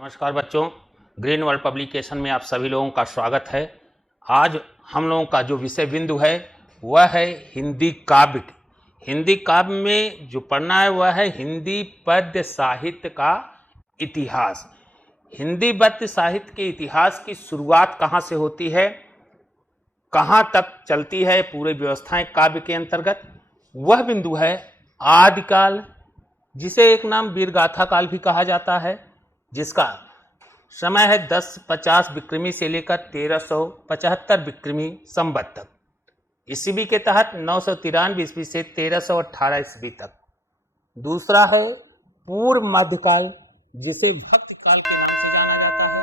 नमस्कार बच्चों, green world publication में आप सभी लोगों का स्वागत है। आज हम लोगों का जो विषय बिंदु है वह है हिंदी काव्य। हिंदी काव्य में जो पढ़ना है वह है हिंदी पद्य साहित्य का इतिहास। हिंदी पद्य साहित्य के इतिहास की शुरुआत कहाँ से होती है, कहाँ तक चलती है पूरी व्यवस्थाएं काव्य के अंतर्गत, वह बिंदु है आदिकाल, जिसे एक नाम वीरगाथा काल भी कहा जाता है, जिसका समय है 1050 विक्रमी से लेकर 1375 विक्रमी संवत तक। ईस्वी के तहत 993 ईस्वी से 1318 ईस्वी तक। दूसरा है पूर्व मध्यकाल, जिसे भक्त काल के नाम से जाना जाता है,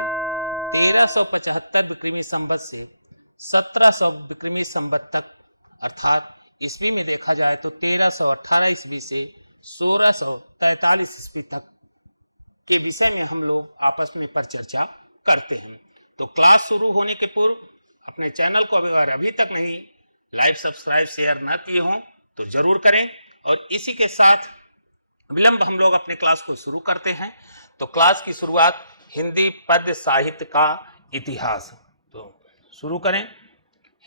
1375 विक्रमी संवत से 1700 विक्रमी संवत तक, अर्थात ईस्वी में देखा जाए तो 1318 ईस्वी से 1643 ईस्वी तक के विषय में हम लोग आपस में पर चर्चा करते हैं। तो क्लास शुरू होने के पूर्व अपने चैनल को अगर अभी तक नहीं लाइक, सब्सक्राइब, शेयर न किए हों तो जरूर करें। और इसी के साथ विलंब हम लोग अपने क्लास को शुरू करते हैं। तो क्लास की शुरुआत हिंदी पद्य साहित्य का इतिहास, तो शुरू करें।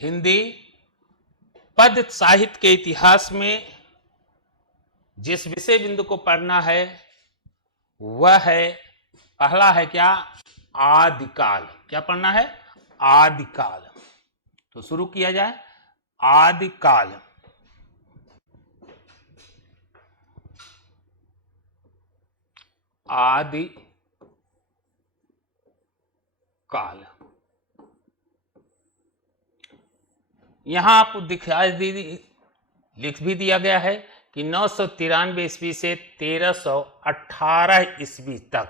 हिंदी पद्य साहित्य के इतिहास में जिस विषय बिंदु को पढ़ना है वह है, पहला है क्या, आदिकाल। क्या पढ़ना है? आदिकाल। तो शुरू किया जाए। आदिकाल। आदिकाल यहां आपको दिखाई लिख भी दिया गया है कि 993 ईस्वी से 1318 ईस्वी तक,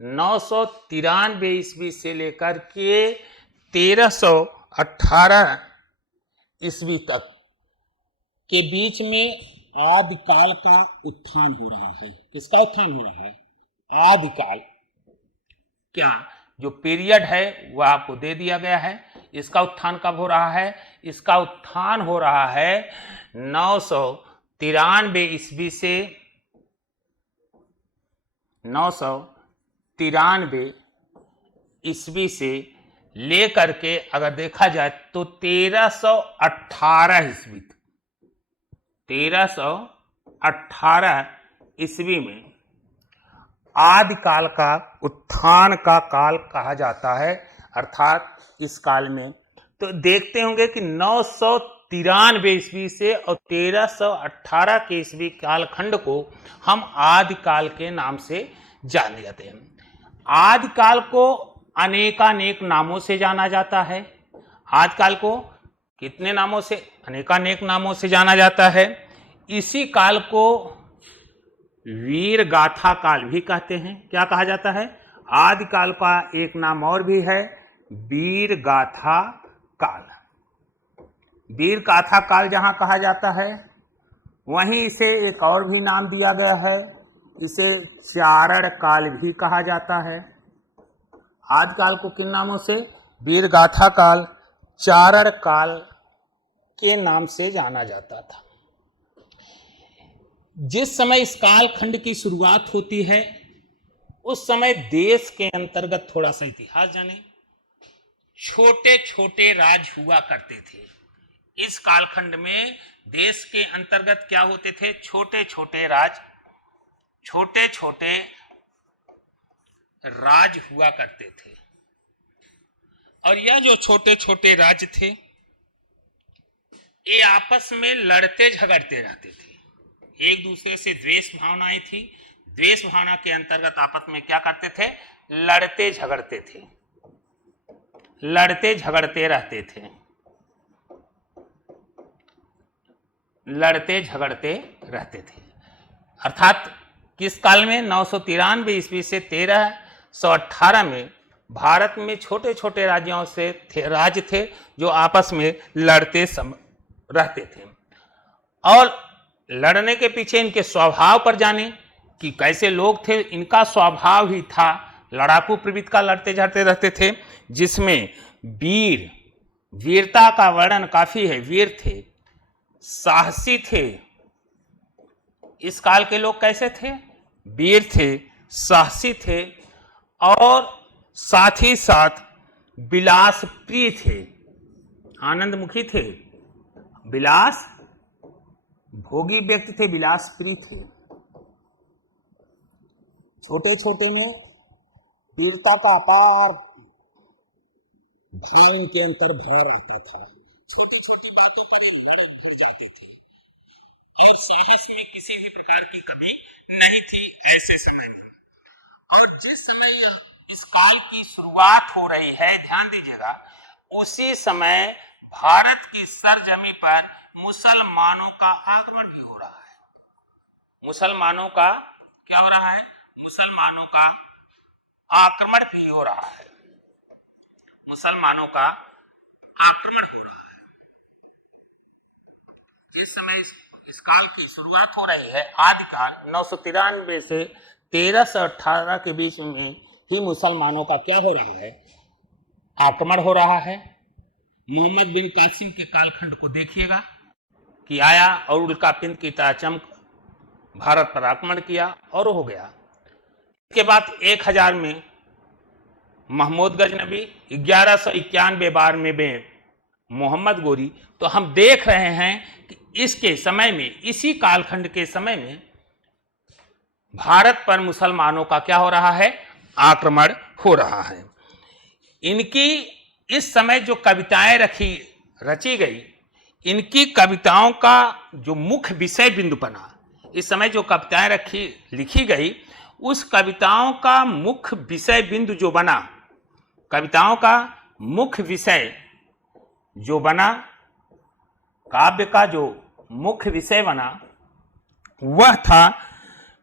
993 ईस्वी से लेकर के 1318 ईस्वी तक के बीच में आदिकाल का उत्थान हो रहा है। किसका उत्थान हो रहा है? आदिकाल। क्या जो पीरियड है वह आपको दे दिया गया है। इसका उत्थान कब हो रहा है? इसका उत्थान हो रहा है 993 ईस्वी से 993 ईस्वी से लेकर के अगर देखा जाए तो 1318 ईस्वी तक, 1318 ईस्वी में आदिकाल का उत्थान का काल कहा जाता है। अर्थात इस काल में तो देखते होंगे कि 993 ईस्वी से और 1318 के ईस्वी कालखंड को हम आदिकाल के नाम से जाने जाते हैं। आदिकाल को अनेकानेक नामों से जाना जाता है। आदिकाल को कितने नामों से? अनेकानेक नामों से जाना जाता है। इसी काल को वीर गाथा काल भी कहते हैं। क्या कहा जाता है? आदिकाल का एक नाम और भी है, वीर गाथा काल। वीर गाथा काल जहां कहा जाता है वहीं इसे एक और भी नाम दिया गया है, इसे चारण काल भी कहा जाता है। आदिकाल को किन नामों से? वीर गाथा काल, चारण काल के नाम से जाना जाता था। जिस समय इस कालखंड की शुरुआत होती है उस समय देश के अंतर्गत थोड़ा सा इतिहास जाने। छोटे छोटे राज हुआ करते थे। इस कालखंड में देश के अंतर्गत क्या होते थे? छोटे छोटे राज, छोटे छोटे राज हुआ करते थे। और यह जो छोटे छोटे राज्य थे ये आपस में लड़ते झगड़ते रहते थे। एक दूसरे से द्वेष भावनाएं थी। द्वेष भावना के अंतर्गत आपस में क्या करते थे? लड़ते झगड़ते थे, लड़ते झगड़ते रहते थे, लड़ते झगड़ते रहते थे। अर्थात किस काल में? 993 ईस्वी से 1318 में भारत में छोटे छोटे राज्यों से राज्य थे जो आपस में लड़ते रहते थे। और लड़ने के पीछे इनके स्वभाव पर जाने कि कैसे लोग थे। इनका स्वभाव ही था लड़ाकू प्रवृत्ति का, लड़ते झगड़ते रहते थे, जिसमें वीरता का वर्णन काफी है। वीर थे, साहसी थे। इस काल के लोग कैसे थे? वीर थे, साहसी थे और साथ ही साथ विलास प्रिय थे, आनंदमुखी थे, विलास भोगी व्यक्ति थे, विलास प्रिय थे। छोटे छोटे में वीरता का अपार भाव उनके अंतर भरा रहता था और साहस में किसी भी प्रकार की कमी नहीं थी ऐसे समय में। और जिस समय इस काल की शुरुआत हो रही है, ध्यान दीजिएगा, उसी समय भारत की सरजमी पर मुसलमानों का आगमन भी हो रहा है। मुसलमानों का क्या हो रहा है? मुसलमानों का आक्रमण भी हो रहा है। मुसलमानों का आक्रमण हो रहा है। जिस समय इस काल की शुरुआत हो रही है, आदिकाल 993 से 1318 के बीच में ही मुसलमानों का क्या हो रहा है? आक्रमण हो रहा है। मोहम्मद बिन कासिम के कालखंड को देखिएगा कि आया और उल्का पिंड की तरह चमक भारत पर आक्रमण किया और हो गया। इसके बाद 1000 में महमूद गजनबी, 1191 में मोहम्मद गोरी। तो हम देख रहे हैं कि इसके समय में, इसी कालखंड के समय में भारत पर मुसलमानों का क्या हो रहा है? आक्रमण हो रहा है। इनकी इस समय जो कविताएं रची गई, इनकी कविताओं का जो मुख्य विषय बिंदु बना, इस समय जो कविताएं लिखी गई, उस कविताओं का मुख्य विषय बिंदु जो बना, कविताओं का मुख्य विषय जो बना, काव्य का जो मुख्य विषय बना, वह था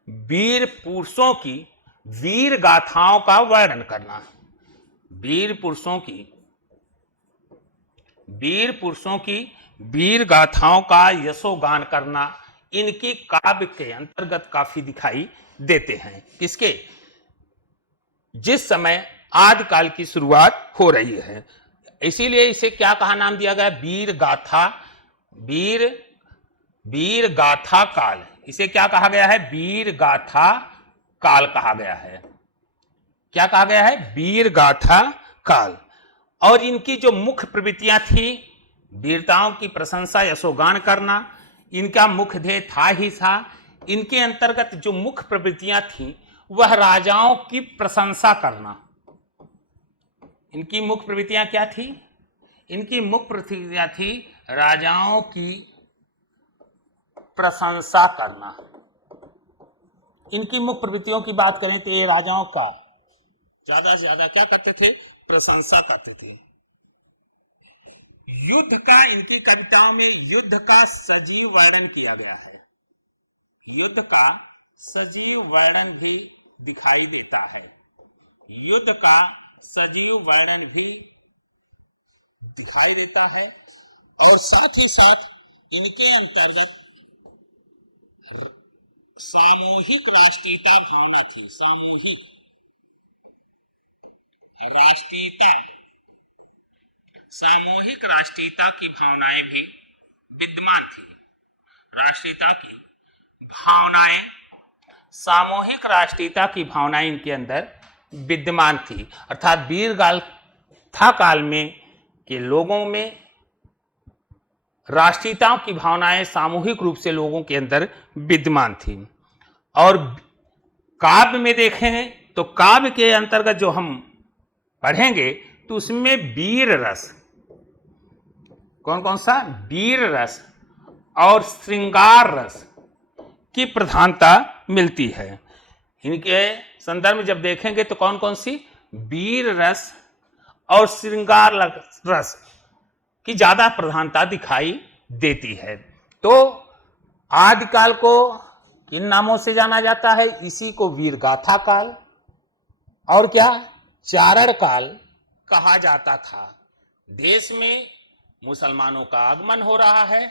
वीर पुरुषों की वीर गाथाओं का वर्णन करना। वीर पुरुषों की वीर गाथाओं का यशोगान करना इनकी काव्य के अंतर्गत काफी दिखाई देते हैं। किसके? जिस समय आदिकाल की शुरुआत हो रही है, इसीलिए इसे क्या कहा नाम दिया गया? वीर गाथा, वीर गाथा काल। इसे क्या कहा गया है? वीर गाथा काल कहा गया है। क्या कहा गया है? वीर गाथा काल। और इनकी जो मुख्य प्रवृत्तियां थी, वीरताओं की प्रशंसा, यशोगान करना, इनका मुख्य ध्येय था ही था। इनके अंतर्गत जो मुख्य प्रवृत्तियां थी, वह राजाओं की प्रशंसा करना। इनकी मुख्य प्रवृत्तियां क्या थी? इनकी मुख्य प्रवृत्तियां थी राजाओं की प्रशंसा करना। इनकी मुख्य प्रवृत्तियों की बात करें तो ये राजाओं का ज्यादा से ज्यादा क्या करते थे? प्रशंसा करते थे। युद्ध का, इनकी कविताओं में युद्ध का सजीव वर्णन किया गया है। युद्ध का सजीव वर्णन भी दिखाई देता है। युद्ध का सजीव वर्णन भी दिखाई देता है। और साथ ही साथ इनके अंतर्गत सामूहिक राष्ट्रीयता भावना थी। सामूहिक राष्ट्रीयता, सामूहिक राष्ट्रीयता की भावनाएं भी विद्यमान थी। राष्ट्रीयता की भावनाएं, सामूहिक राष्ट्रीयता की भावनाएं इनके अंदर विद्यमान थी। अर्थात वीर गाथा काल में के लोगों में राष्ट्रीयताओं की भावनाएं सामूहिक रूप से लोगों के अंदर विद्यमान थी। और काव्य में देखें तो काव्य के अंतर्गत जो हम पढ़ेंगे तो उसमें वीर रस, कौन कौन सा? वीर रस और श्रृंगार रस की प्रधानता मिलती है। इनके संदर्भ में जब देखेंगे तो कौन कौन सी? वीर रस और श्रृंगार रस की ज्यादा प्रधानता दिखाई देती है। तो आदिकाल को किन नामों से जाना जाता है? इसी को वीर गाथा काल और क्या? चारण काल कहा जाता था। देश में मुसलमानों का आगमन हो रहा है।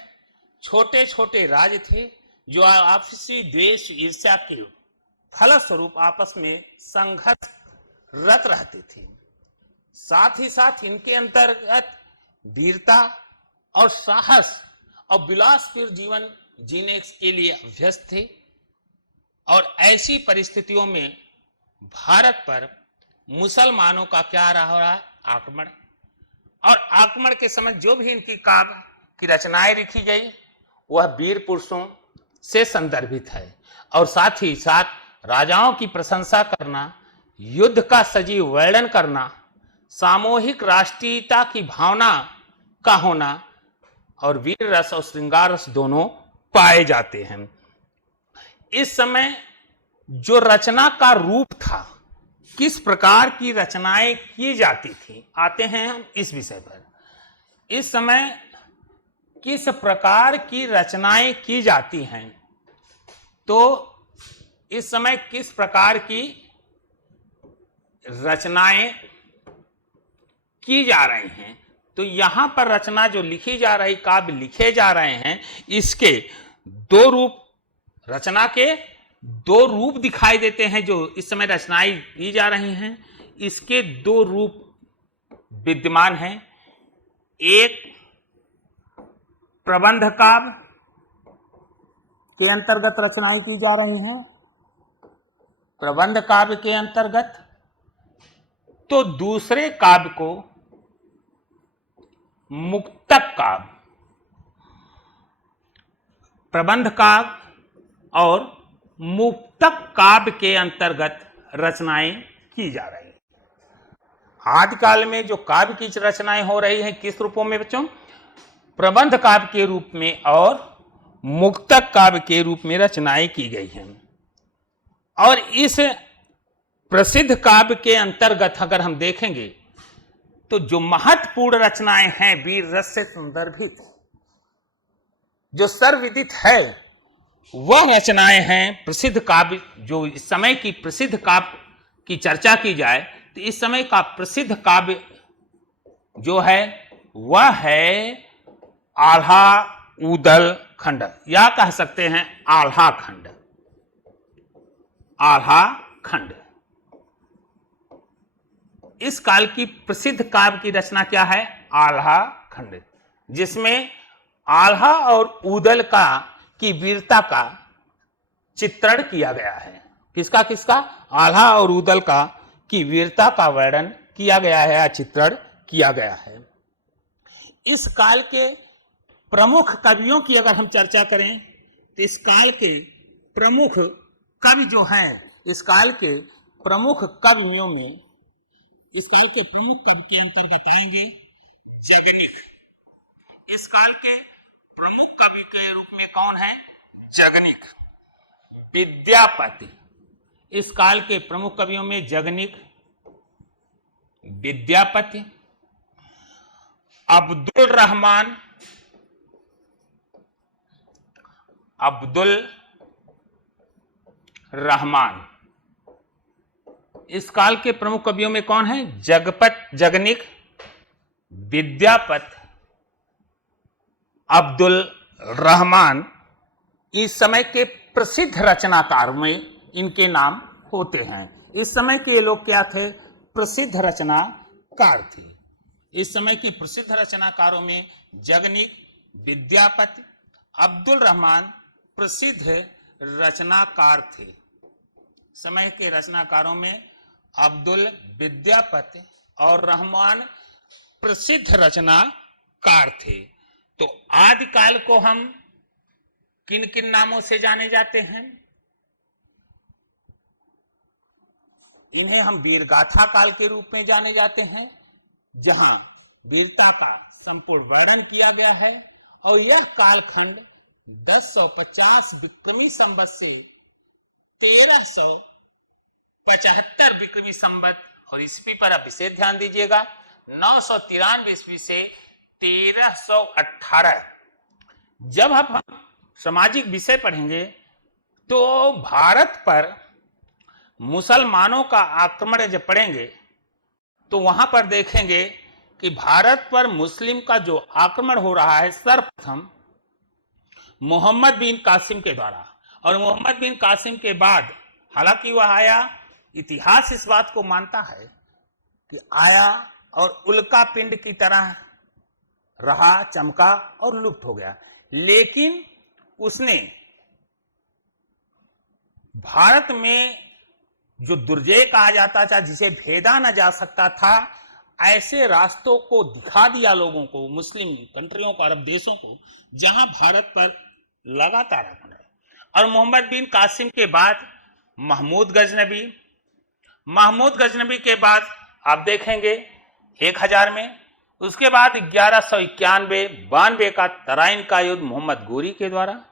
छोटे छोटे राज्य थे जो आपसी द्वेष, ईर्ष्या के फलस्वरूप आपस में संघर्षरत रहते थे। साथ ही साथ इनके अंतर्गत वीरता और साहस और विलासपूर्ण जीवन जीने के लिए अभ्यस्त थे। और ऐसी परिस्थितियों में भारत पर मुसलमानों का क्या रहा आक्रमण, और आक्रमण के समय जो भी इनकी काव्य की रचनाएं लिखी गई वह वीर पुरुषों से संदर्भित है, और साथ ही साथ राजाओं की प्रशंसा करना, युद्ध का सजीव वर्णन करना, सामूहिक राष्ट्रीयता की भावना का होना और वीर रस और श्रृंगार रस दोनों पाए जाते हैं। इस समय जो रचना का रूप था, किस प्रकार की रचनाएं की जाती थी, आते हैं हम इस विषय पर। इस समय किस प्रकार की रचनाएं की जाती हैं, तो इस समय किस प्रकार की रचनाएं की जा रही हैं, तो यहां पर रचना जो लिखी जा रही, काव्य लिखे जा रहे हैं, इसके दो रूप, रचना के दो रूप दिखाई देते हैं। जो इस समय रचनाएं की जा रही हैं, इसके दो रूप विद्यमान हैं। एक प्रबंध काव्य के अंतर्गत रचनाएं की जा रही हैं, प्रबंध काव्य के अंतर्गत, तो दूसरे काव्य को मुक्तक काव्य, प्रबंध काव्य और मुक्तक काव्य के अंतर्गत रचनाएं की जा रही हैं। आदिकाल में जो काव्य की रचनाएं हो रही हैं, किस रूपों में बच्चों? प्रबंध काव्य के रूप में और मुक्तक काव्य के रूप में रचनाएं की गई हैं। और इस प्रसिद्ध काव्य के अंतर्गत अगर हम देखेंगे तो जो महत्वपूर्ण रचनाएं हैं वीर रस से संदर्भित, जो सर्वविदित है, वह रचनाएं हैं प्रसिद्ध काव्य। जो इस समय की प्रसिद्ध काव्य की चर्चा की जाए तो इस समय का प्रसिद्ध काव्य जो है वह है आल्हा ऊदल खंड, या कह सकते हैं आल्हा खंड। आल्हा खंड इस काल की प्रसिद्ध काव्य की रचना क्या है? आल्हा खंड, जिसमें आल्हा और ऊदल का की वीरता का चित्रण किया गया है। किसका किसका? आल्हा और ऊदल का की वीरता का वर्णन किया गया है या चित्रण किया गया है। इस काल के प्रमुख कवियों की अगर हम चर्चा करें तो इस काल के प्रमुख कवि जो हैं, इस काल के प्रमुख कवियों में, इस काल के प्रमुख कवि के अंतर्गत आएंगे जगनिक। इस काल के प्रमुख कवि के रूप में कौन है? जगनिक। विद्यापति, इस काल के प्रमुख कवियों में जगनिक, विद्यापति, अब्दुल रहमान, अब्दुल रहमान। इस काल के प्रमुख कवियों में कौन है? जगनिक, विद्यापति, अब्दुल रहमान। इस समय के प्रसिद्ध रचनाकार में इनके नाम होते हैं। इस समय के ये लोग क्या थे? प्रसिद्ध रचनाकार थे। इस समय के प्रसिद्ध रचनाकारों में जगनिक, विद्यापति, अब्दुल रहमान प्रसिद्ध रचनाकार थे। समय के रचनाकारों में अब्दुल, विद्यापति और रहमान प्रसिद्ध रचनाकार थे। तो आदिकाल को हम किन किन नामों से जाने जाते हैं? इन्हें हम वीरगाथा काल के रूप में जाने जाते हैं, जहां वीरता का संपूर्ण वर्णन किया गया है। और यह कालखंड 1050 विक्रमी संवत से 1375 विक्रमी संवत, और ईस्वी पर आप विशेष ध्यान दीजिएगा, 993 ईस्वी से 1318। जब हम सामाजिक विषय पढ़ेंगे तो भारत पर मुसलमानों का आक्रमण जब पढ़ेंगे तो वहां पर देखेंगे कि भारत पर मुस्लिम का जो आक्रमण हो रहा है सर्वप्रथम मोहम्मद बिन कासिम के द्वारा, और मोहम्मद बिन कासिम के बाद, हालांकि वह आया, इतिहास इस बात को मानता है कि आया और उल्का पिंड की तरह रहा, चमका और लुप्त हो गया, लेकिन उसने भारत में जो दुर्जय कहा जाता था, जिसे भेदा न जा सकता था, ऐसे रास्तों को दिखा दिया लोगों को, मुस्लिम कंट्रियों को, अरब देशों को, जहां भारत पर लगातार आक्रमण है। और मोहम्मद बिन कासिम के बाद महमूद गजनबी के बाद आप देखेंगे 1000 में, उसके बाद 1191-92 का तराइन का युद्ध मोहम्मद गोरी के द्वारा,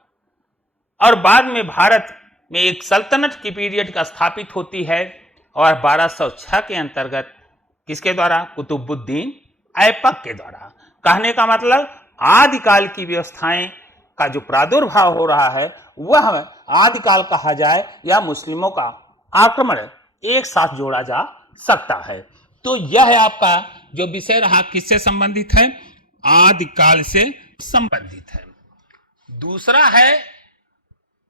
और बाद में भारत में एक सल्तनत की पीरियड का स्थापित होती है, और 1206 के अंतर्गत किसके द्वारा? कुतुबुद्दीन ऐबक के द्वारा। कहने का मतलब आदिकाल की व्यवस्थाएं का जो प्रादुर्भाव हो रहा है वह आदिकाल कहा जाए या मुस्लिमों का आक्रमण एक साथ जोड़ा जा सकता है। तो यह है आपका जो विषय रहा, किससे संबंधित है? आदिकाल से संबंधित है। दूसरा है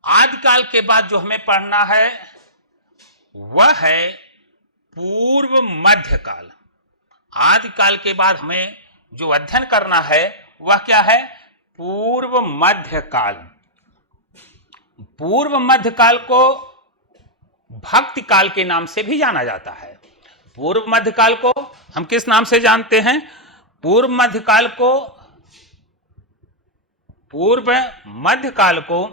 आदिकाल के बाद जो हमें पढ़ना है वह है पूर्व मध्यकाल। आदिकाल के बाद हमें जो अध्ययन करना है वह क्या है? पूर्व मध्यकाल। पूर्व मध्यकाल को भक्ति काल के नाम से भी जाना जाता है। पूर्व मध्यकाल को हम किस नाम से जानते हैं? पूर्व मध्यकाल को पूर्व मध्यकाल को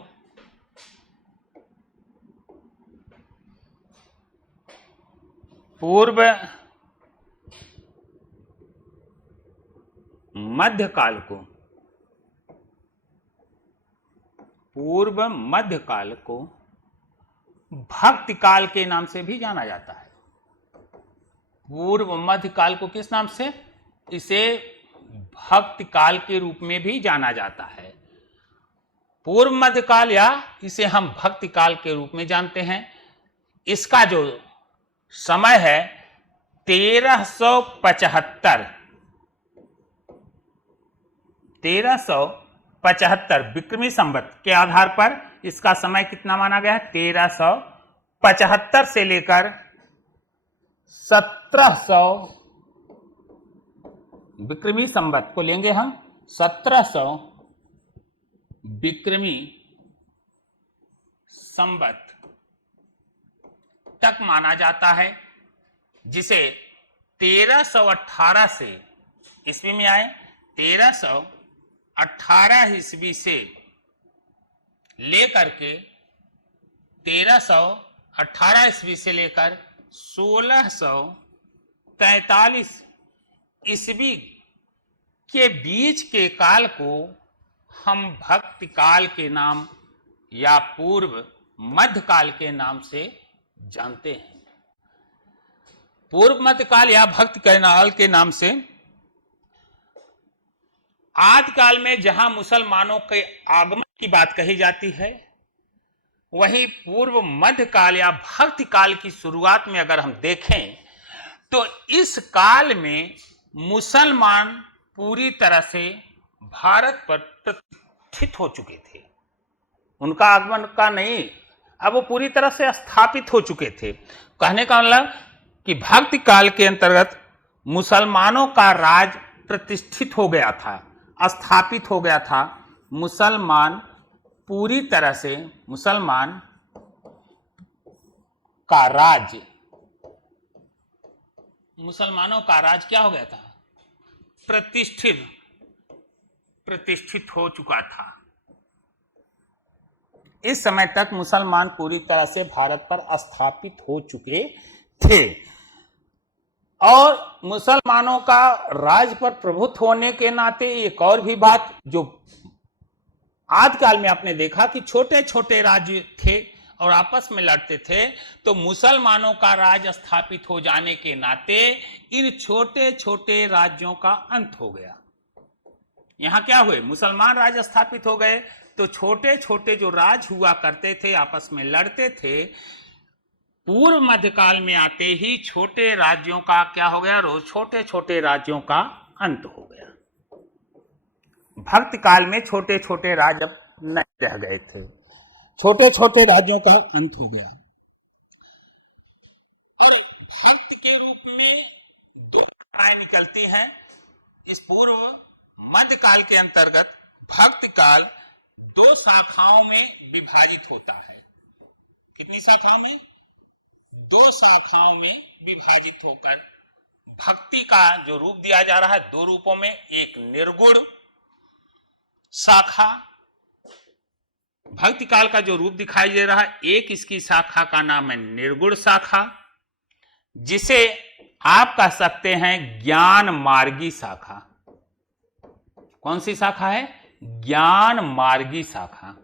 भक्ति काल के नाम से भी जाना जाता है। पूर्व मध्यकाल को किस नाम से? इसे भक्ति काल के रूप में भी जाना जाता है। पूर्व मध्यकाल या इसे हम भक्ति काल के रूप में जानते हैं। इसका जो समय है 1375 विक्रमी संवत के आधार पर इसका समय कितना माना गया है? 1375 से लेकर 1700 विक्रमी संवत को लेंगे हम, 1700 विक्रमी संवत तक माना जाता है, जिसे 1318 से ईस्वी में आए, 1318 ईस्वी से लेकर के 1318 ईस्वी से लेकर 1643 ईस्वी के बीच के काल को हम भक्ति काल के नाम या पूर्व मध्यकाल के नाम से जानते हैं। पूर्व मध्यकाल या भक्ति काल के नाम से आदिकाल में जहां मुसलमानों के आगमन की बात कही जाती है, वहीं पूर्व मध्यकाल या भक्ति काल की शुरुआत में अगर हम देखें तो इस काल में मुसलमान पूरी तरह से भारत पर प्रतिष्ठित हो चुके थे। उनका आगमन का नहीं, अब वो पूरी तरह से स्थापित हो चुके थे। कहने का मतलब कि भक्ति काल के अंतर्गत मुसलमानों का राज प्रतिष्ठित हो गया था, स्थापित हो गया था। मुसलमान पूरी तरह से मुसलमान का राज, मुसलमानों का राज क्या हो गया था? प्रतिष्ठित हो चुका था। इस समय तक मुसलमान पूरी तरह से भारत पर स्थापित हो चुके थे, और मुसलमानों का राज पर प्रभुत्व होने के नाते एक और भी बात जो आदिकाल में आपने देखा कि छोटे छोटे राज्य थे और आपस में लड़ते थे, तो मुसलमानों का राज स्थापित हो जाने के नाते इन छोटे छोटे राज्यों का अंत हो गया। यहां क्या हुए? मुसलमान राज स्थापित हो गए, तो छोटे छोटे जो राज हुआ करते थे, आपस में लड़ते थे, पूर्व मध्यकाल में आते ही छोटे राज्यों का क्या हो गया? रोज छोटे छोटे राज्यों का अंत हो गया। भक्ति काल में छोटे छोटे राज्य अब नहीं रह गए थे, छोटे छोटे राज्यों का अंत हो गया। और भक्ति के रूप में दो शाखाएं निकलती हैं। इस पूर्व मध्यकाल के अंतर्गत भक्ति काल दो शाखाओं में विभाजित होता है। कितनी शाखाओं में? दो शाखाओं में विभाजित होकर भक्ति का जो रूप दिया जा रहा है, दो रूपों में, एक निर्गुण शाखा, भक्ति काल का जो रूप दिखाई दे रहा है, एक इसकी शाखा का नाम है निर्गुण शाखा, जिसे आप कह सकते हैं ज्ञान मार्गी शाखा। कौन सी शाखा है? ज्ञान मार्गी शाखा।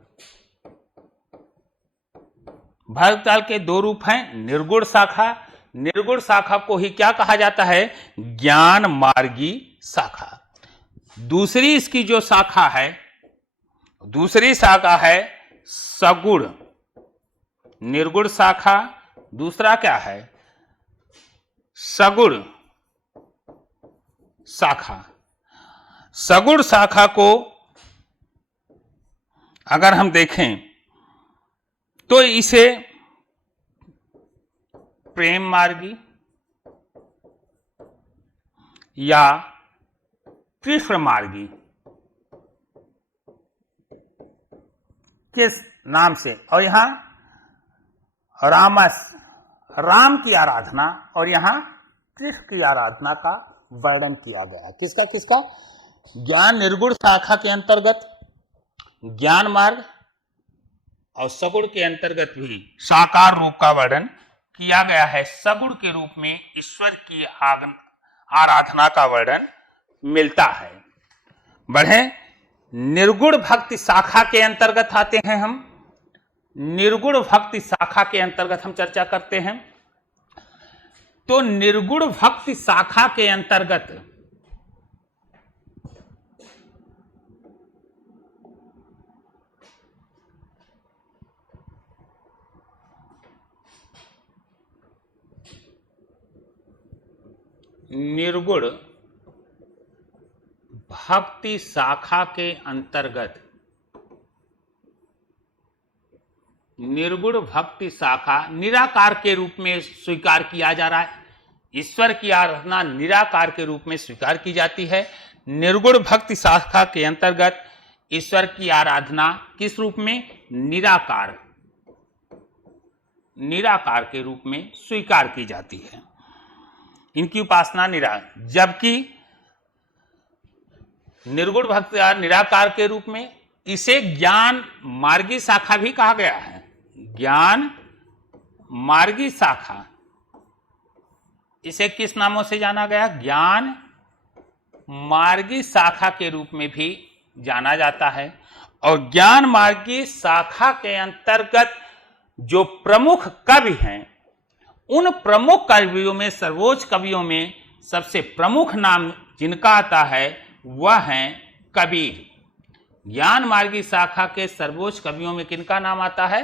भक्ति काल के दो रूप हैं, निर्गुण शाखा, निर्गुण शाखा को ही क्या कहा जाता है? ज्ञान मार्गी शाखा। दूसरी इसकी जो शाखा है, दूसरी शाखा है सगुण निर्गुण शाखा। दूसरा क्या है? सगुण शाखा। सगुण शाखा को अगर हम देखें तो इसे प्रेम मार्गी या कृष्ण मार्गी किस नाम से, और यहां राम की आराधना और यहां कृष्ण की आराधना का वर्णन किया गया है। किसका किसका? ज्ञान निर्गुण शाखा के अंतर्गत ज्ञान मार्ग और सगुण के अंतर्गत भी साकार रूप का वर्णन किया गया है। सगुण के रूप में ईश्वर की आराधना का वर्णन मिलता है। बढ़े, निर्गुण भक्ति शाखा के अंतर्गत आते हैं हम। निर्गुण भक्ति शाखा के अंतर्गत हम चर्चा करते हैं। तो निर्गुण भक्ति शाखा के अंतर्गत निर्गुण भक्ति शाखा के अंतर्गत निर्गुण भक्ति शाखा निराकार के रूप में स्वीकार किया जा रहा है। ईश्वर की आराधना निराकार के रूप में स्वीकार की जाती है। निर्गुण भक्ति शाखा के अंतर्गत ईश्वर की आराधना किस रूप में? निराकार के रूप में स्वीकार की जाती है। इनकी उपासना जबकि निर्गुण भक्ति निराकार के रूप में इसे ज्ञान मार्गी शाखा भी कहा गया है। ज्ञान मार्गी शाखा, इसे किस नामों से जाना गया? ज्ञान मार्गी शाखा के रूप में भी जाना जाता है। और ज्ञान मार्गी शाखा के अंतर्गत जो प्रमुख कवि हैं, उन प्रमुख कवियों में, सर्वोच्च कवियों में सबसे प्रमुख नाम जिनका आता है वह हैं कबीर। ज्ञान मार्गी शाखा के सर्वोच्च कवियों में किनका नाम आता है?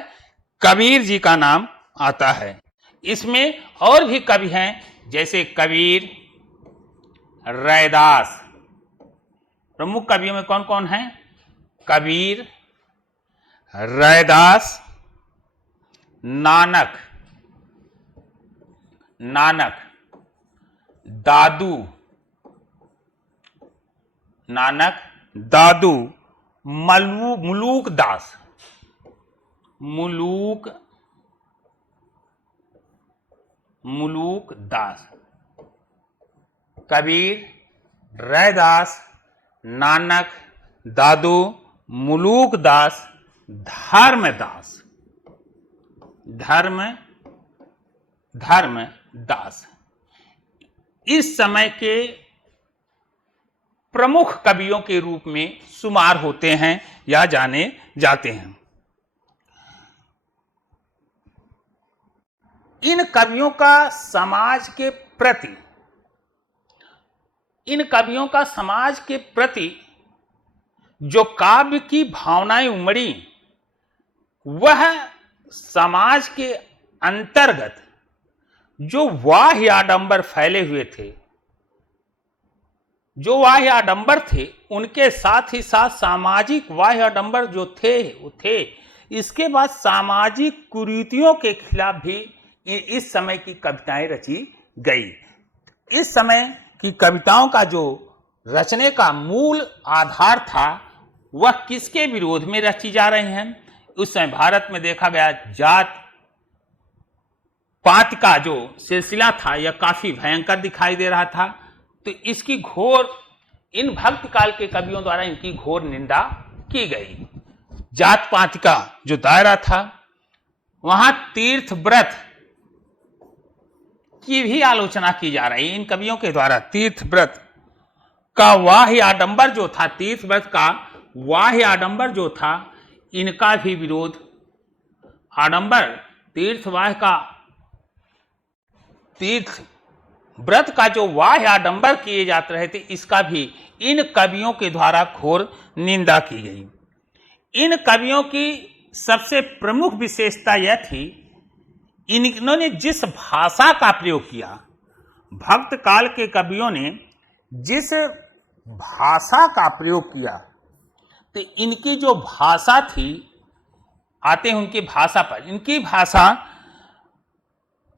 कबीर जी का नाम आता है। इसमें और भी कवि हैं, जैसे कबीर, रैदास। प्रमुख कवियों में कौन कौन हैं? कबीर, रैदास, नानक, दादू, मुलूक दास। कबीर, रैदास, नानक, दादू, मुलूक दास, धर्मदास इस समय के प्रमुख कवियों के रूप में शुमार होते हैं या जाने जाते हैं। इन कवियों का समाज के प्रति जो काव्य की भावनाएं उमड़ी, वह समाज के अंतर्गत जो बाह्य आडंबर फैले हुए थे, जो बाह्य आडंबर थे, उनके साथ ही साथ सामाजिक बाह्य आडंबर जो थे वो थे। इसके बाद सामाजिक कुरीतियों के खिलाफ भी इस समय की कविताएं रची गई। इस समय की कविताओं का जो रचने का मूल आधार था वह किसके विरोध में रची जा रही हैं? उस समय भारत में देखा गया पातिका जो सिलसिला था यह काफी भयंकर दिखाई दे रहा था। तो इसकी घोर, इन भक्त काल के कवियों द्वारा इनकी घोर निंदा की गई। जात पात का जो दायरा था, वहां तीर्थ व्रत की भी आलोचना की जा रही है इन कवियों के द्वारा। तीर्थ व्रत का वाह्य आडंबर जो था, तीर्थ व्रत का वाह्य आडंबर जो था, इनका भी विरोध। आडंबर तीर्थवाह का, तीर्थ व्रत का जो वाह्य आडंबर किए जाते रहे थे, इसका भी इन कवियों के द्वारा घोर निंदा की गई। इन कवियों की सबसे प्रमुख विशेषता यह थी, इन्होंने जिस भाषा का प्रयोग किया, भक्त काल के कवियों ने जिस भाषा का प्रयोग किया, तो इनकी जो भाषा थी, आते हैं उनकी भाषा पर। इनकी भाषा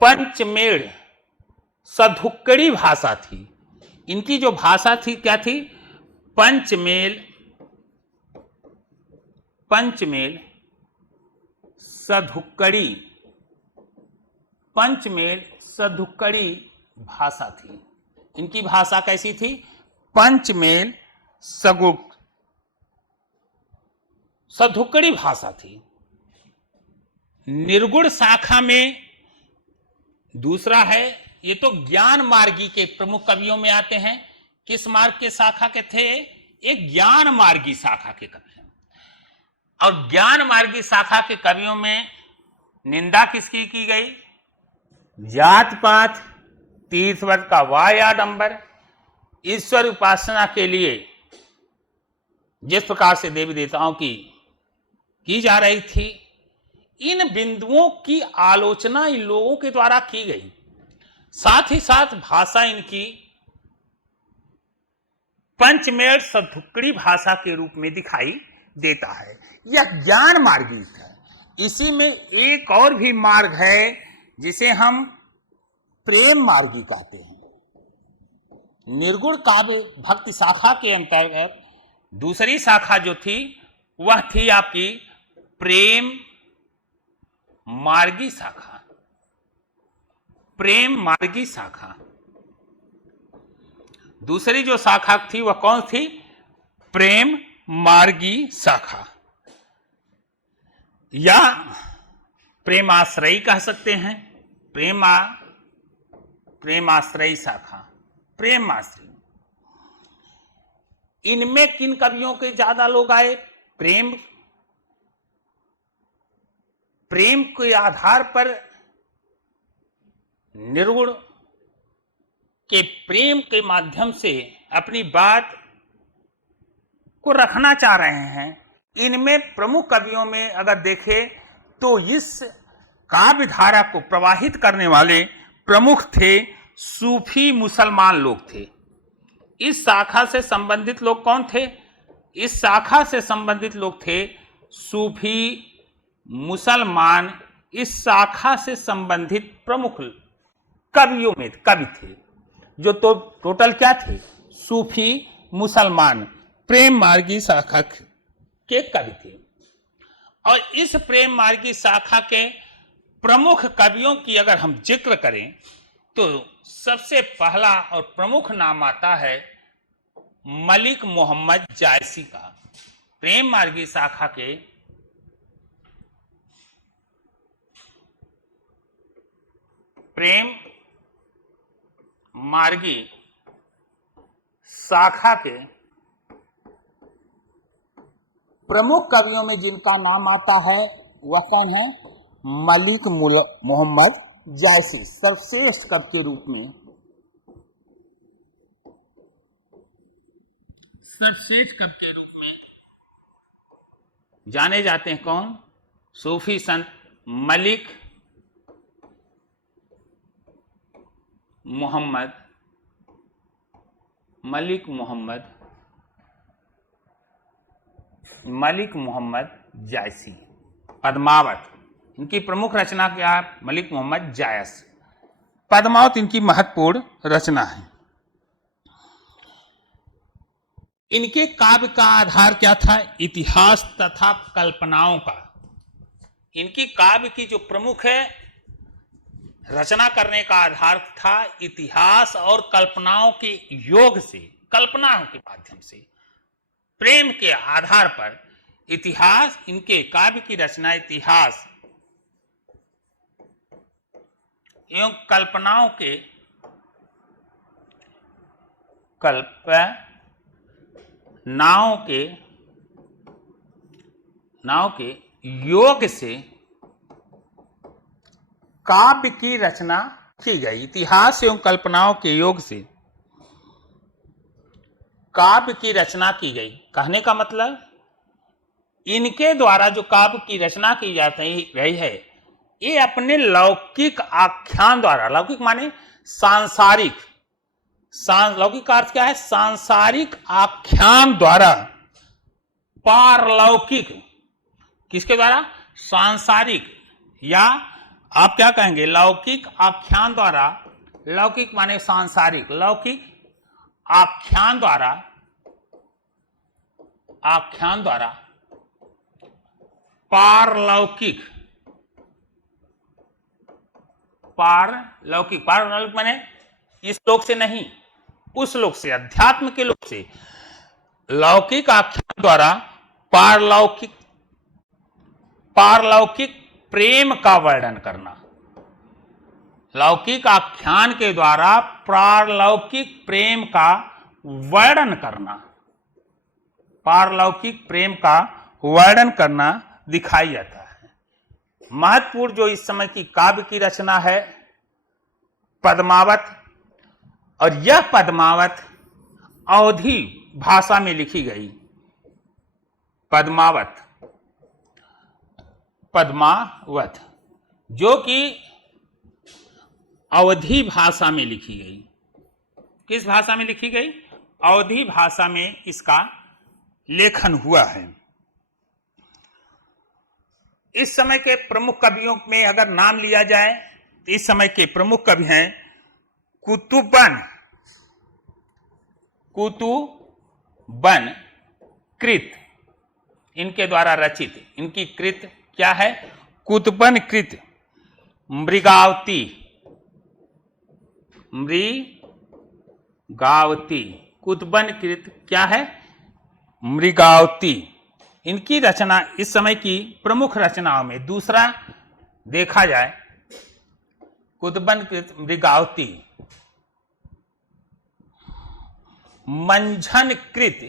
पंचमेड़ सधुक्कड़ी भाषा थी। इनकी जो भाषा थी क्या थी? पंचमेल सधुक्कड़ी, पंचमेल सधुक्कड़ी भाषा थी। इनकी भाषा कैसी थी? पंचमेल सधुक्कड़ी भाषा थी। निर्गुण शाखा में दूसरा है, ये तो ज्ञान मार्गी के प्रमुख कवियों में आते हैं। किस मार्ग के शाखा के थे? एक ज्ञान मार्गी शाखा के कवि। और ज्ञान मार्गी शाखा के कवियों में निंदा किसकी की गई? जात पात, तीर्थ व्रत का वाह्य आडंबर, ईश्वर उपासना के लिए जिस प्रकार से देवी देवताओं की जा रही थी, इन बिंदुओं की आलोचना इन लोगों के द्वारा की गई। साथ ही साथ भाषा इनकी पंचमेल सधुक्कड़ी भाषा के रूप में दिखाई देता है। यह ज्ञान मार्गी है। इसी में एक और भी मार्ग है जिसे हम प्रेम मार्गी कहते हैं। निर्गुण काव्य भक्ति शाखा के अंतर्गत दूसरी शाखा जो थी वह थी आपकी प्रेम मार्गी शाखा। प्रेम मार्गी शाखा दूसरी जो शाखा थी वह कौन थी? प्रेम मार्गी शाखा, या प्रेमाश्रयी कह सकते हैं। प्रेमाश्रयी शाखा, प्रेमाश्रयी। इनमें किन कवियों के ज्यादा लोग आए? प्रेम के आधार पर निर्गुण के प्रेम के माध्यम से अपनी बात को रखना चाह रहे हैं। इनमें प्रमुख कवियों में अगर देखें तो इस काव्य धारा को प्रवाहित करने वाले प्रमुख थे सूफी मुसलमान लोग थे। इस शाखा से संबंधित लोग कौन थे? इस शाखा से संबंधित लोग थे सूफी मुसलमान। इस शाखा से संबंधित प्रमुख कवियों में कवि थे जो तो टोटल क्या थे? सूफी मुसलमान प्रेम मार्गी शाखा के कवि थे। और इस प्रेम मार्गी शाखा के प्रमुख कवियों की अगर हम जिक्र करें तो सबसे पहला और प्रमुख नाम आता है मलिक मोहम्मद जायसी का। प्रेम मार्गी शाखा के प्रेम मार्गी शाखा के प्रमुख कवियों में जिनका नाम आता है वह कौन है? मलिक मोहम्मद जायसी। सर्वश्रेष्ठ कवि के रूप में, सर्वश्रेष्ठ कवि के रूप में जाने जाते हैं। कौन? सूफी संत मलिक मोहम्मद जायसी। पद्मावत इनकी प्रमुख रचना क्या है? मलिक मोहम्मद जायस। पद्मावत इनकी महत्वपूर्ण रचना है। इनके काव्य का आधार क्या था? इतिहास तथा कल्पनाओं का। इनकी काव्य की जो प्रमुख है रचना करने का आधार था इतिहास और कल्पनाओं के योग से, कल्पनाओं के माध्यम से, प्रेम के आधार पर इतिहास, इनके काव्य की रचना इतिहास एवं कल्पनाओं के नाव के योग से काव्य की रचना की गई। इतिहास एवं कल्पनाओं के योग से काव्य की रचना की गई। कहने का मतलब इनके द्वारा जो काव्य की रचना की जाती रही है, ये अपने लौकिक आख्यान द्वारा, लौकिक माने सांसारिक, लौकिक का अर्थ क्या है? सांसारिक आख्यान द्वारा, पारलौकिक, किसके द्वारा? सांसारिक, या आप क्या कहेंगे? लौकिक आख्यान द्वारा, लौकिक माने सांसारिक, लौकिक आख्यान द्वारा पारलौकिक माने इस लोक से नहीं, उस लोक से, अध्यात्म के लोक से, लौकिक आख्यान द्वारा पारलौकिक प्रेम का वर्णन करना। लौकिक आख्यान के द्वारा पारलौकिक प्रेम का वर्णन करना, पारलौकिक प्रेम का वर्णन करना दिखाई जाता है। महत्वपूर्ण जो इस समय की काव्य की रचना है पद्मावत, और यह पद्मावत अवधी भाषा में लिखी गई। पद्मावत जो कि अवधी भाषा में लिखी गई। किस भाषा में लिखी गई? अवधी भाषा में इसका लेखन हुआ है। इस समय के प्रमुख कवियों में अगर नाम लिया जाए तो इस समय के प्रमुख कवि हैं कुतुबन कृत, इनके द्वारा रचित, इनकी कृत क्या है? कुतुबन कृत मृगावती, कुतुबन कृत क्या है? मृगावती। इनकी रचना इस समय की प्रमुख रचनाओं में दूसरा देखा जाए, कुतुबन कृत मृगावती। मंझन कृत,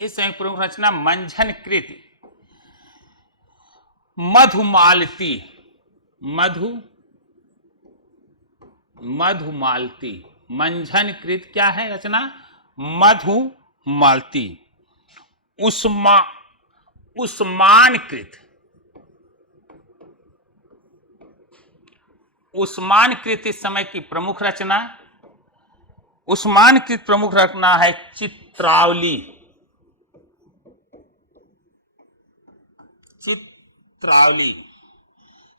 इस समय प्रमुख रचना मंझन कृत। मधुमालती, मधुमालती, मंझन कृत क्या है रचना? मधुमालती। उस्मानकृत इस समय की प्रमुख रचना, उस्मानकृत प्रमुख रचना है चित्रावली।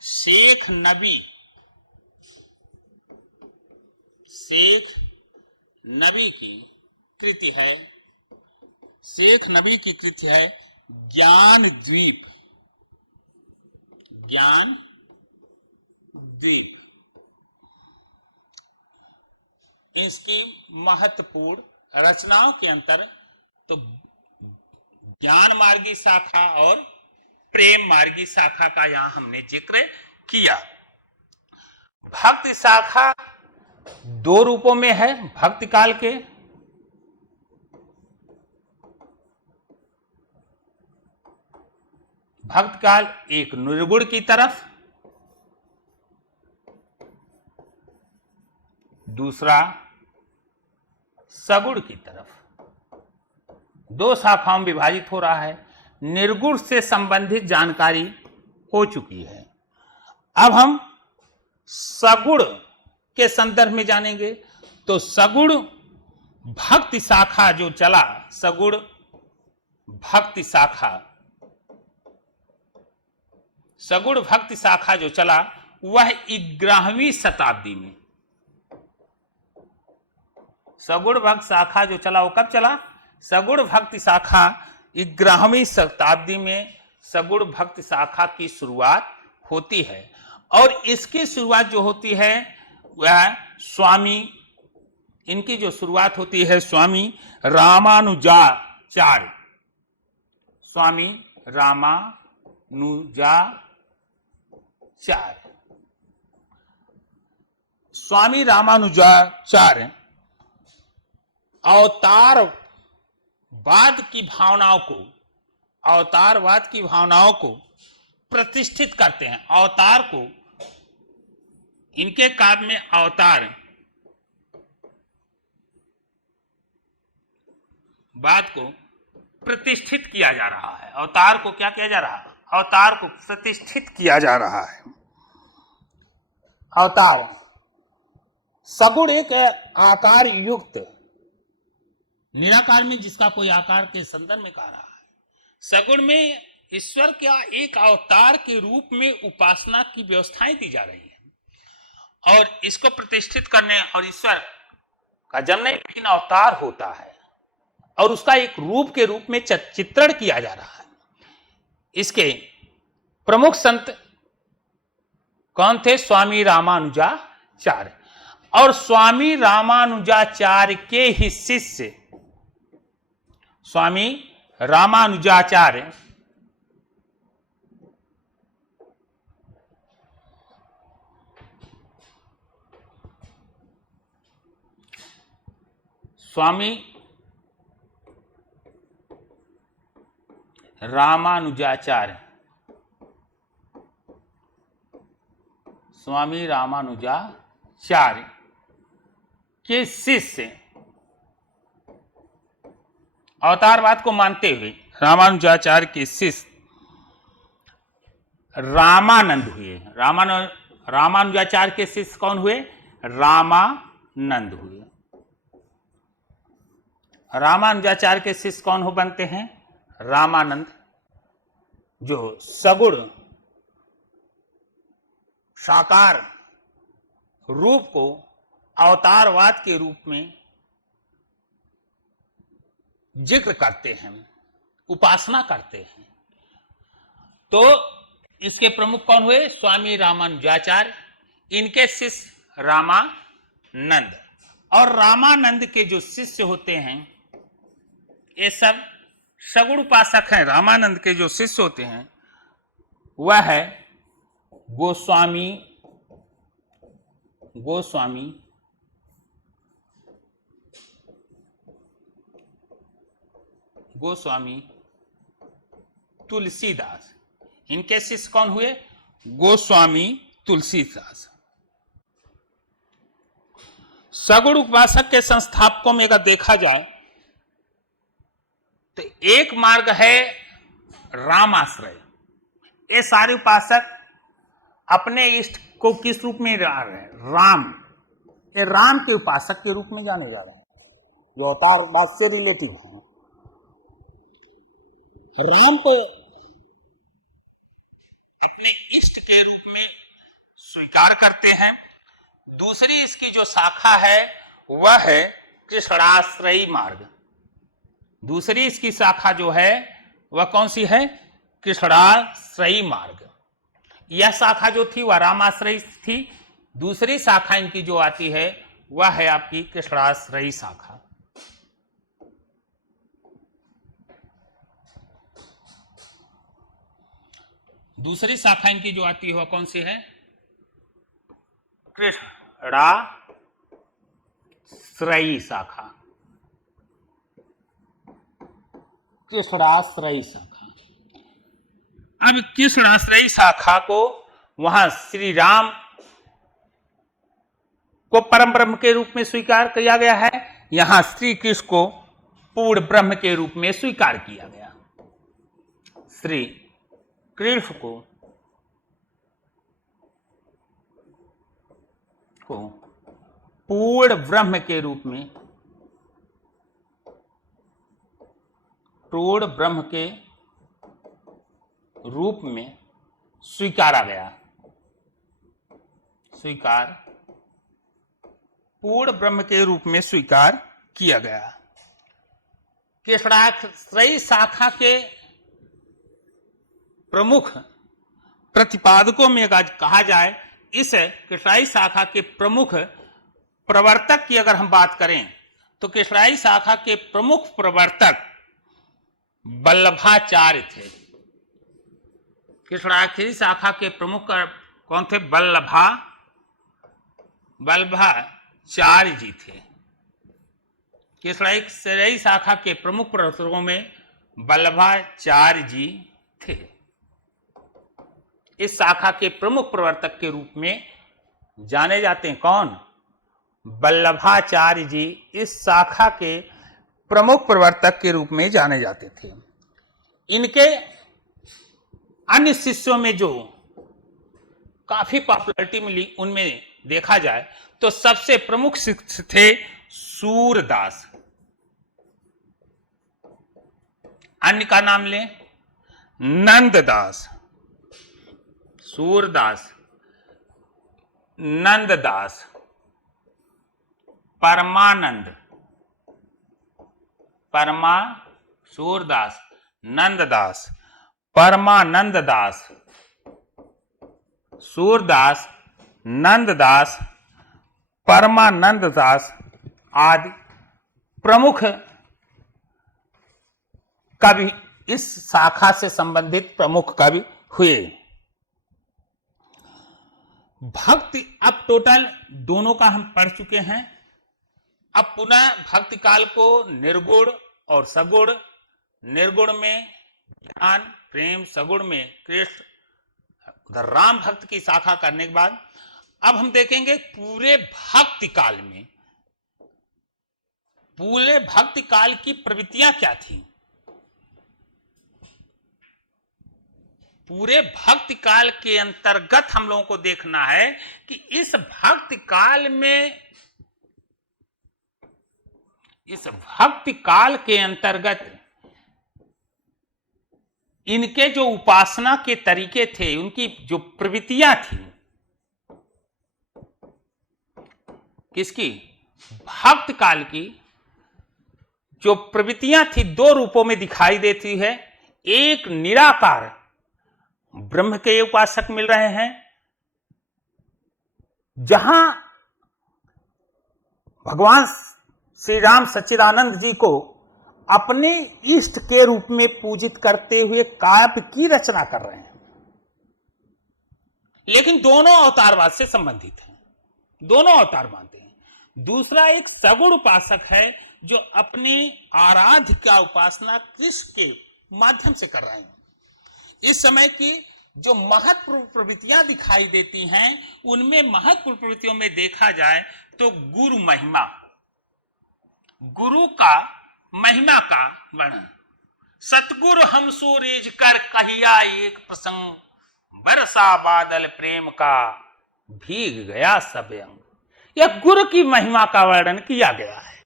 शेख नबी की कृति है, शेख नबी की कृति है ज्ञान द्वीप। इसकी महत्वपूर्ण रचनाओं के अंतर तो ज्ञान मार्गी शाखा और प्रेम मार्गी शाखा का यहां हमने जिक्र किया। भक्ति शाखा दो रूपों में है भक्ति काल के। भक्ति काल एक निर्गुण की तरफ, दूसरा सगुण की तरफ, दो शाखाओं में विभाजित हो रहा है। निर्गुण से संबंधित जानकारी हो चुकी है। अब हम सगुण के संदर्भ में जानेंगे। तो सगुण भक्ति शाखा जो चला, सगुण भक्ति शाखा जो चला वह 11वीं शताब्दी में, सगुण भक्त शाखा जो चला वो कब चला? सगुण भक्ति शाखा 11वीं शताब्दी में सगुण भक्ति शाखा की शुरुआत होती है और इसकी शुरुआत जो होती है वह स्वामी, इनकी जो शुरुआत होती है स्वामी रामानुजाचार्य, स्वामी रामानुजाचार्य, स्वामी रामानुजाचार्य अवतारवाद की भावनाओं को प्रतिष्ठित करते हैं। अवतार को, इनके काव्य में अवतार वाद को प्रतिष्ठित किया जा रहा है। अवतार को क्या किया जा रहा है? अवतार को प्रतिष्ठित किया जा रहा है। अवतार सगुण एक आकार युक्त, निराकार में जिसका कोई आकार के संदर्भ में कहा रहा है। सगुण में ईश्वर का एक अवतार के रूप में उपासना की व्यवस्थाएं दी जा रही हैं और इसको प्रतिष्ठित करने और ईश्वर का जन्म नहीं लेकिन अवतार होता है और उसका एक रूप के रूप में चित्रण किया जा रहा है। इसके प्रमुख संत कौन थे? स्वामी रामानुजाचार्य। और स्वामी रामानुजाचार्य के ही शिष्य स्वामी रामानुजाचार्य स्वामी रामानुजाचार्य के शिष्य अवतारवाद को मानते हुए रामानुजाचार्य के शिष्य रामानंद हुए। रामानुजाचार्य के शिष्य कौन हुए? रामानंद हुए। रामानुजाचार्य के शिष्य कौन हो बनते हैं? रामानंद, जो सगुण साकार रूप को अवतारवाद के रूप में जिक्र करते हैं, उपासना करते हैं। तो इसके प्रमुख कौन हुए? स्वामी रामानुजाचार्य, इनके शिष्य रामानंद। और रामानंद के जो शिष्य होते हैं ये सब सगुण उपासक हैं। रामानंद के जो शिष्य होते हैं वह है गोस्वामी तुलसीदास। इनके शिष्य कौन हुए? गोस्वामी तुलसीदास। सगुण उपासक के संस्थापकों में अगर देखा जाए तो एक मार्ग है रामाश्रय। ये सारे उपासक अपने इष्ट को किस रूप में जा रहे हैं? राम। ये राम के उपासक के रूप में जाने जा रहे हैं, जो अवतारवाद से रिलेटिव हैं। राम को अपने इष्ट के रूप में स्वीकार करते हैं। दूसरी इसकी जो शाखा है वह है कृष्णाश्रयी मार्ग। दूसरी इसकी शाखा जो है वह कौन सी है? कृष्णाश्रयी मार्ग। यह शाखा जो थी वह रामाश्रयी थी। दूसरी शाखा इनकी जो आती है वह है आपकी कृष्णाश्रयी शाखा। दूसरी शाखा इनकी जो आती है वह कौन सी है? कृष्णाश्रयी शाखा। कृष्णाश्रयी शाखा। अब कृष्णाश्रयी शाखा को वहां श्री राम को परम ब्रह्म के रूप में स्वीकार किया गया है, यहां श्री कृष्ण को पूर्ण ब्रह्म के रूप में स्वीकार किया गया। श्री कृष्ण को पूर्ण ब्रह्म के रूप में, पूर्ण ब्रह्म के रूप में स्वीकारा गया। पूर्ण ब्रह्म के रूप में स्वीकार किया गया। केषाक्षरी शाखा के प्रमुख प्रतिपादकों में अगर कहा जाए, इस केषारी शाखा के प्रमुख प्रवर्तक की अगर हम बात करें तो केषारी शाखा के प्रमुख प्रवर्तक वल्लभाचार्य थे। केषाक्षरी शाखा के प्रमुख कौन थे? वल्लभाचार्य जी थे। केषारी शाखा के प्रमुख प्रवर्तकों में वल्लभाचार्य जी थे। इस शाखा के प्रमुख प्रवर्तक के रूप में जाने जाते हैं। कौन? वल्लभाचार्य जी इस शाखा के प्रमुख प्रवर्तक के रूप में जाने जाते थे। इनके अन्य शिष्यों में जो काफी पॉपुलैरिटी मिली, उनमें देखा जाए तो सबसे प्रमुख शिष्य थे सूरदास। अन्य का नाम लें, नंददास, सूरदास, नंददास, परमानंद, सूरदास, नंददास, परमानंद दास, सूरदास, नंददास, परमानंद दास आदि प्रमुख कवि, इस शाखा से संबंधित प्रमुख कवि हुए। भक्ति, अब टोटल दोनों का हम पढ़ चुके हैं। अब पुनः भक्ति काल को निर्गुण और सगुण, निर्गुण में ज्ञान प्रेम, सगुण में कृष्ण, उधर राम भक्त की शाखा करने के बाद अब हम देखेंगे पूरे भक्ति काल में, पूरे भक्ति काल की प्रवृत्तियां क्या थी। पूरे भक्ति काल के अंतर्गत हम लोगों को देखना है कि इस भक्ति काल में, इस भक्ति काल के अंतर्गत इनके जो उपासना के तरीके थे, उनकी जो प्रवृत्तियां थी, किसकी? भक्ति काल की जो प्रवृत्तियां थी दो रूपों में दिखाई देती है। एक, निराकार ब्रह्म के उपासक मिल रहे हैं, जहां भगवान श्री राम सच्चिदानंद जी को अपने इष्ट के रूप में पूजित करते हुए काव्य की रचना कर रहे हैं, लेकिन दोनों अवतारवाद से संबंधित हैं, दोनों अवतार मानते हैं। दूसरा एक सगुण उपासक है जो अपने आराध्य का उपासना कृष्ण के माध्यम से कर रहे हैं। इस समय की जो महत्वपूर्ण प्रवृत्तियां दिखाई देती हैं, उनमें महत्वपूर्ण प्रवृत्तियों में देखा जाए तो गुरु महिमा, गुरु का महिमा का वर्णन। सतगुरु हम सूरज कर कहिया एक प्रसंग, बरसा बादल प्रेम का भीग गया सब अंग। यह गुरु की महिमा का वर्णन किया गया है।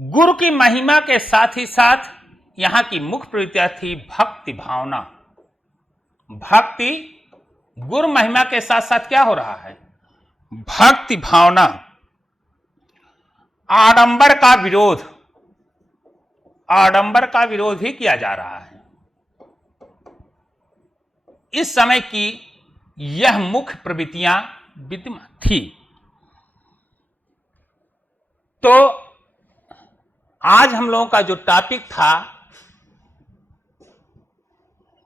गुरु की महिमा के साथ ही साथ यहां की मुख्य प्रवृत्तियां थी भक्ति भावना। भक्ति, गुरु महिमा के साथ साथ क्या हो रहा है? भक्ति भावना। आडंबर का विरोध, आडंबर का विरोध ही किया जा रहा है। इस समय की यह मुख्य प्रवृत्तियां विद्यमान थी। तो आज हम लोगों का जो टॉपिक था,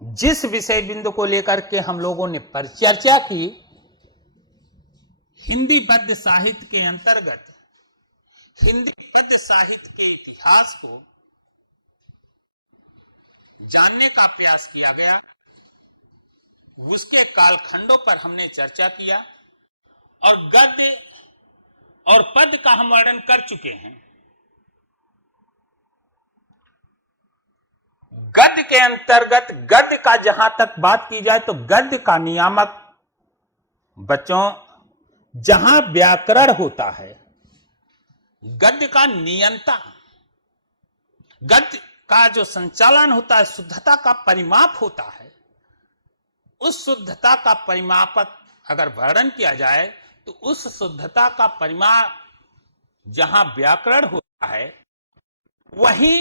जिस विषय बिंदु को लेकर के हम लोगों ने परिचर्चा की, हिंदी पद्य साहित्य के अंतर्गत हिंदी पद्य साहित्य के इतिहास को जानने का प्रयास किया गया। उसके कालखंडों पर हमने चर्चा किया और गद्य और पद्य का हम वर्णन कर चुके हैं। गद्य के अंतर्गत, गद्य का जहां तक बात की जाए तो गद्य का नियामक बच्चों, जहां व्याकरण होता है, गद्य का नियंता, गद्य का जो संचालन होता है, शुद्धता का परिमाप होता है, उस शुद्धता का परिमापक अगर वर्णन किया जाए तो उस शुद्धता का परिमाप जहां व्याकरण होता है, वहीं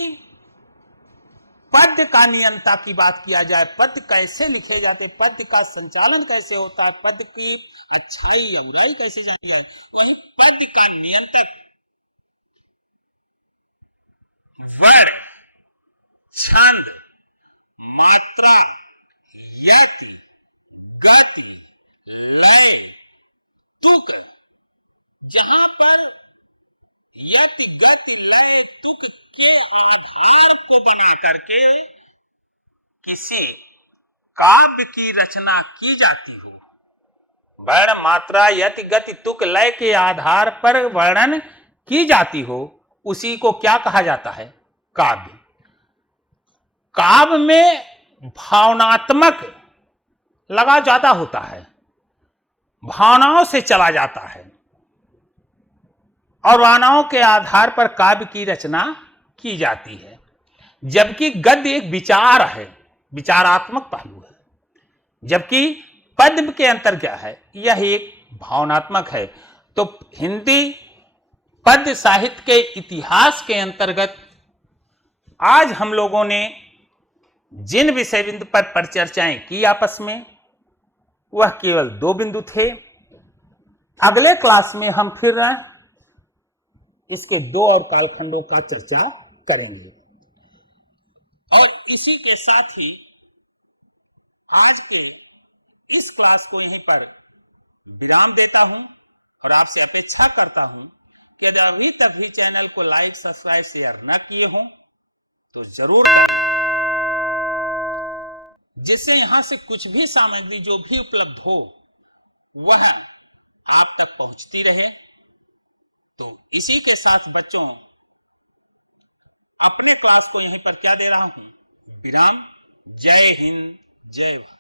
पद्य का नियंता की बात किया जाए, पद्य कैसे लिखे जाते, पद्य का संचालन कैसे होता है, पद्य की अच्छाई या बुराई कैसे जाती है, वहीं पद्य का नियंत्रक वर्ण, छंद, मात्रा, यति, गति, लय, तुक, जहां पर यति, गति, लय, तुक के आधार को बना करके किसी काव्य की रचना की जाती हो, वर्ण, मात्रा, यति, गति, तुक, लय के आधार पर वर्णन की जाती हो, उसी को क्या कहा जाता है? काव्य। काव्य में भावनात्मक लगा ज्यादा होता है, भावनाओं से चला जाता है और भावनाओं के आधार पर काव्य की रचना की जाती है, जबकि गद्य एक विचार है, विचारात्मक पहलू है, जबकि पद्य के अंतर क्या है? यह एक भावनात्मक है। तो हिंदी पद्य साहित्य के इतिहास के अंतर्गत आज हम लोगों ने जिन विषय बिंदु पर परिचर्चाएं की आपस में, वह केवल 2 बिंदु थे। अगले क्लास में हम फिर इसके 2 और कालखंडों का चर्चा करेंगे। और इसी के साथ ही आज के इस क्लास को यहीं पर विराम देता हूं और आपसे अपेक्षा करता हूं कि यदि अभी तक भी चैनल को लाइक, सब्सक्राइब, शेयर न किए हों तो जरूर करें, जिससे यहां से कुछ भी सामग्री जो भी उपलब्ध हो वह आप तक पहुंचती रहे। तो इसी के साथ बच्चों, अपने क्लास को यहीं पर क्या दे रहा हूं? विराम। जय हिंद, जय भारत।